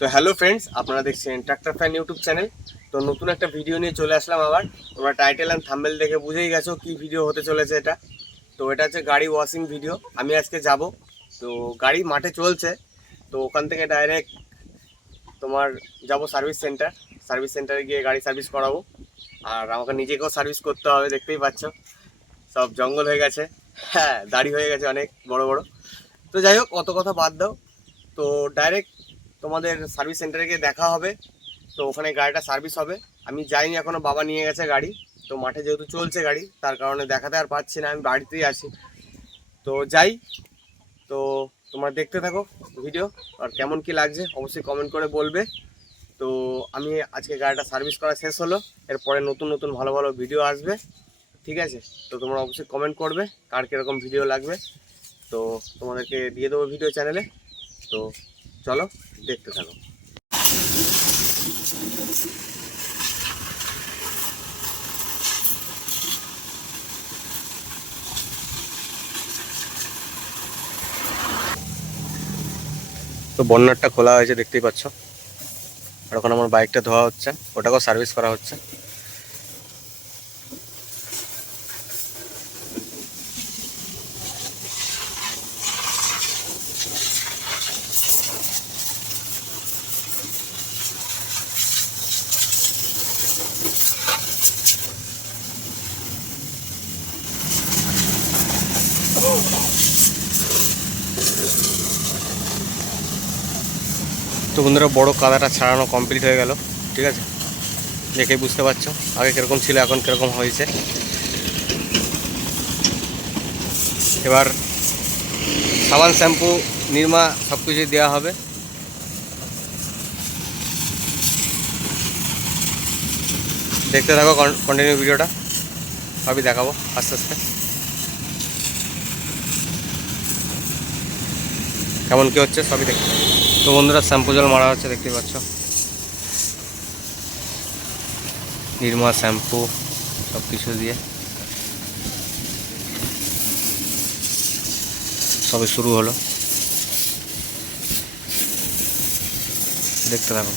তো hello friends, আপনারা দেখছেন ট্রাক্টর ফ্যান ইউটিউব চ্যানেল। তো নতুন একটা ভিডিও নিয়ে চলে আসলাম আবার। তোমরা টাইটেল অ্যান্ড থাম্বনেল দেখে বুঝেই গেছো কি ভিডিও হতে চলেছে এটা। তো এটা হচ্ছে গাড়ি ওয়াশিং ভিডিও। আমি আজকে যাব, তো গাড়ি মাঠে চলছে, তো ওখান থেকে ডাইরেক্ট তোমার যাব সার্ভিস সেন্টারে গিয়ে গাড়ি সার্ভিস করাবো। আর আমাকে নিজেকেও সার্ভিস করতে হবে, দেখতেই পাচ্ছ সব জঙ্গল হয়ে গেছে, হ্যাঁ দাড়ি হয়ে গেছে অনেক বড় বড়। তো যাই হোক, অত কথা বাদ দাও। তো ডাইরেক্ট তোমাদের সার্ভিস সেন্টারে গিয়ে দেখা হবে। তো ওখানে গাড়িটা সার্ভিস হবে। আমি যাইনি এখনো, বাবা নিয়ে গেছে গাড়ি। তো মাঠে যেহেতু চলছে গাড়ি, তার কারণে দেখাতে আর পাচ্ছি না, আমি বাড়িতেই আছি। তো যাই। তো তোমরা দেখতে থাকো ভিডিও, আর কেমন কি লাগছে অবশ্যই কমেন্ট করে বলবে। তো আমি আজকে গাড়িটা সার্ভিস করা শেষ হলো, এরপরে নতুন নতুন ভালো ভালো ভিডিও আসবে, ঠিক আছে? তো তোমরা অবশ্যই কমেন্ট করবে কার কীরকম ভিডিও লাগবে, তো তোমাদেরকে দিয়ে দেবো ভিডিও চ্যানেলে। তো চলো দেখতে থাকো। তো বন্যারটা খোলা হয়েছে, দেখতেই পাচ্ছ। আর ওখানে আমার বাইকটা ধোয়া হচ্ছে, ওটাকেও সার্ভিস করা হচ্ছে। তো বন্ধুরা, বড় কাদাটা ছাড়ানো কমপ্লিট হয়ে গেল, ঠিক আছে? দেখেই বুঝতে পারছো আগে কীরকম ছিল, এখন কীরকম হয়েছে। এবার সাবান, শ্যাম্পু, নিরমা সব কিছুই দেওয়া হবে। দেখতে থাকো কন্টিনিউ ভিডিওটা, সবই দেখাবো আস্তে আস্তে কেমন কী হচ্ছে, সবই দেখতে। তো বন্ধুরা, শ্যাম্পু জল মারা হচ্ছে, দেখতেই পাচ্ছ। নিরমা, শ্যাম্পু সব কিছু দিয়ে সবে শুরু হলো, দেখতে থাকো।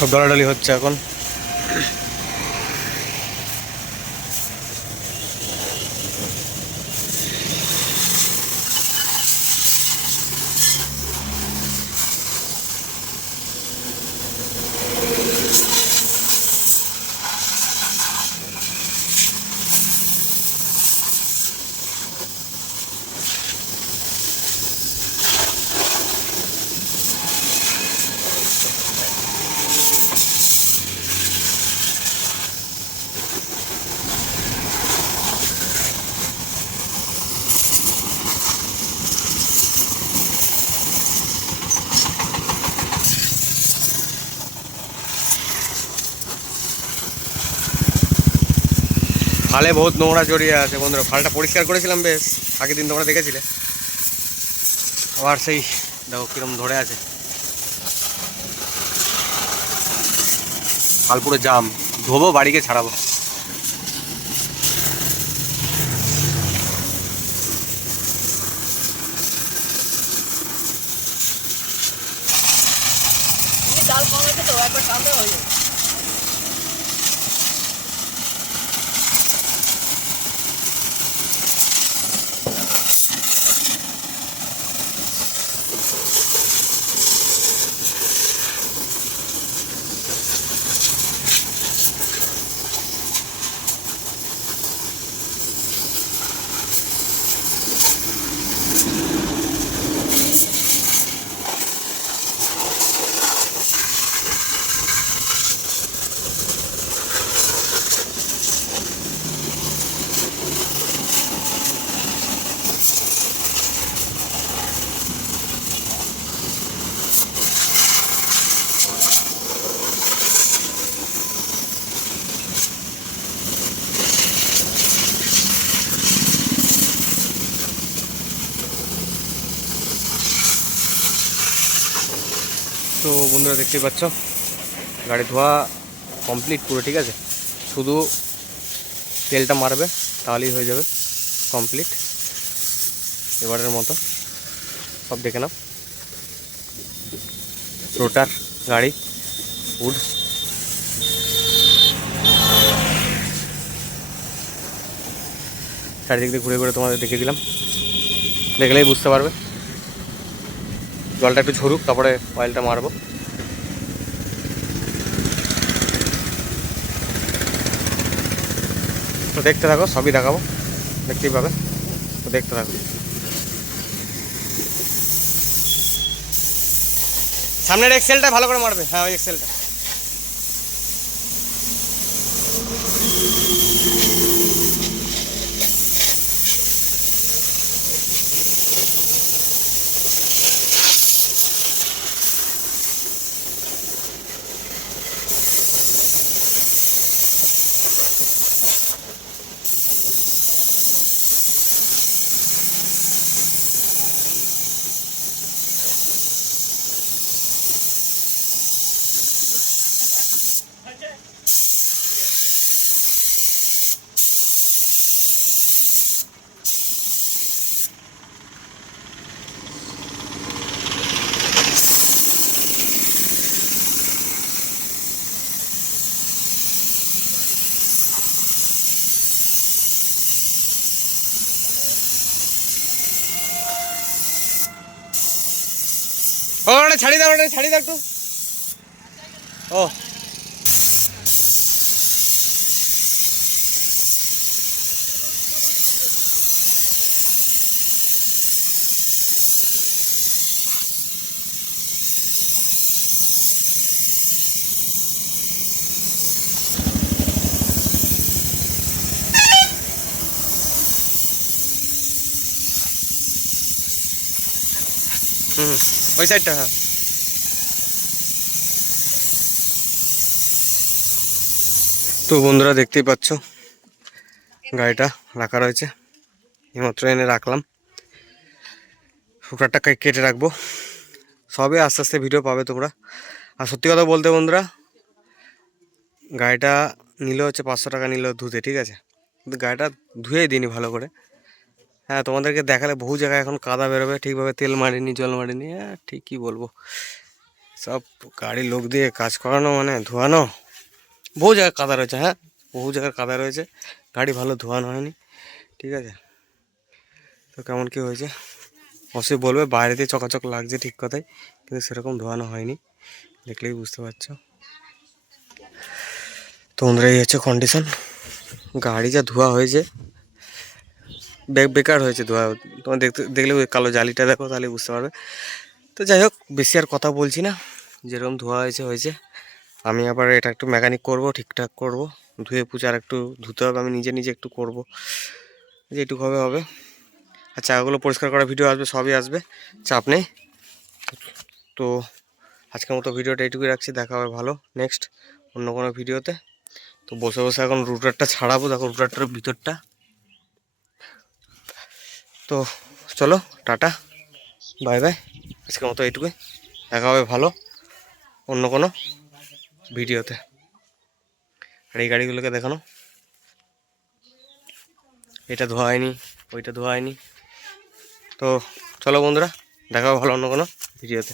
সব ডলাডলি হচ্ছে এখন। খালে বহুত নোংরা জড়িয়ে আছে বন্ধুরা। খালটা পরিষ্কার করেছিলাম বেশ আগের দিন, তোমরা দেখেছিলে। আবার সেই দেখো কিরম ধরে আছে, খাল পুরো জাম। ধোবো, বাড়িকে ছাড়াবো। চাল কম হয়েছে তো, একবার টানতে হয়ে যাবে। বন্ধুরা দেখতেই পাচ্ছ গাড়ি ধোয়া কমপ্লিট পুরো, ঠিক আছে। শুধু তেলটা মারবে তাহলেই হয়ে যাবে কমপ্লিট। এবারের মতো সব দেখে নাও, রোটার, গাড়ি, উড, চারিদিক দিয়ে ঘুরে ঘুরে তোমাদের দেখিয়ে দিলাম, দেখলেই বুঝতে পারবে। জলটা একটু ঝরুক, তারপরে অয়েলটা মারবো। তো দেখতে থাকো, সবই দেখাবো, দেখতেই পাবে, তো দেখতে থাকো। সামনের এক্সেলটা ভালো করে মারবে, হ্যাঁ ওই এক্সেলটা। ও ওটা ছাড়িয়ে দাও, ওটা ছাড়িয়ে দাও একটু। ও হুম, ওই সাইডটা, হ্যাঁ। তো বন্ধুরা দেখতেই পাচ্ছ গাড়িটা রাখা রয়েছে, এইমাত্র এনে রাখলাম। শুকারটা কেটে রাখবো, সবে আস্তে আস্তে ভিডিও পাবে তোমরা। আর সত্যি কথা বলতে বন্ধুরা, গাড়িটা নিল হচ্ছে 500 টাকা নিল ধুতে, ঠিক আছে, কিন্তু গাড়িটা ধুয়েই দিইনি ভালো করে। হ্যাঁ, তোমাদেরকে দেখালে বহু জায়গায় এখন কাদা বেরোবে, ঠিকভাবে তেল মারিনি, জল মারিনি, হ্যাঁ ঠিক কী বলবো, সব গাড়ির লোক দিয়ে কাজ করানো মানে ধোয়ানো, বহু জায়গায় কাদা রয়েছে, হ্যাঁ বহু জায়গায় কাদা রয়েছে, গাড়ি ভালো ধোয়ানো হয়নি, ঠিক আছে। তো কেমন কী হয়েছে অবশ্যই বলবে। বাইরে দিয়ে চকাচক লাগছে ঠিক কথাই, কিন্তু সেরকম ধোয়ানো হয়নি, দেখলেই বুঝতে পারছো। তো বন্ধুরা এই হচ্ছে কন্ডিশন, গাড়ি যা ধোয়া হয়েছে, বেকার হয়েছে ধোয়া। তোমার দেখলে ওই কালো জালিটা দেখো, তাহলে বুঝতে পারবে। তো যাই হোক, বেশি আর কথা বলছি না, যেরকম ধোয়া হয়েছে হয়েছে। আমি আবার এটা একটু মেকানিক করব, ঠিকঠাক করব, ধুয়ে পুছে আর একটু ধুতে হবে, আমি নিজে নিজে একটু করব, যেটুকু হবে হবে। আর চাকাগুলো পরিষ্কার করা ভিডিও আসবে, সবই আসবে, চাপ নেই। তো আজকের মতো ভিডিওটা এইটুকুই রাখছি, দেখা হবে ভালো নেক্সট অন্য কোনো ভিডিওতে। তো বসে বসে এখন রুটারটা ছাড়াবো, দেখো রুটারটার ভিতরটা। তো চলো টাটা, বাই বাই, আজকের মতো এইটুকুই, দেখা হবে ভালো অন্য কোনো ভিডিওতে। আর এই গাড়িগুলোকে দেখানো, এটা ধোয়া হয়নি, ওইটা ধোয়া হয়নি। তো চলো বন্ধুরা, দেখা হবে ভালো অন্য কোনো ভিডিওতে।